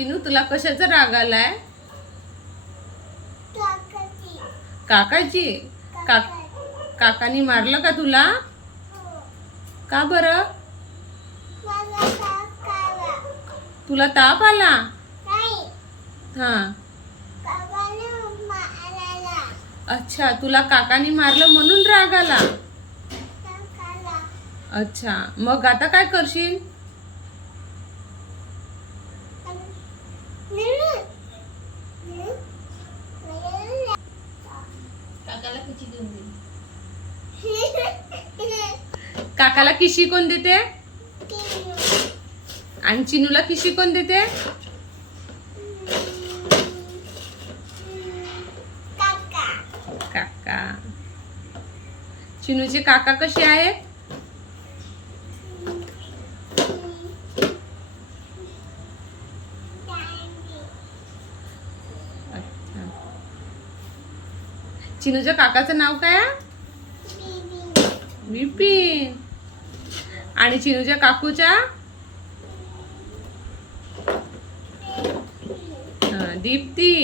चिनू तुला कशाचा राग आलाय? काकाची? काकानी मारलं का तुला? का बरं? तुला ताप आला? हा. अच्छा, तुला काकानी मारलं म्हणून राग आला? अच्छा, मग आता काय करशील? काकाला किशी कोण देते? आणि चिनूला किशी कोण देते? काका. चिनूचे काका कसे आहेत? अच्छा. चिनूच्या काकाचं नाव काय? विपिन. आणि चिनूच्या काकूच्या? दीप्ती.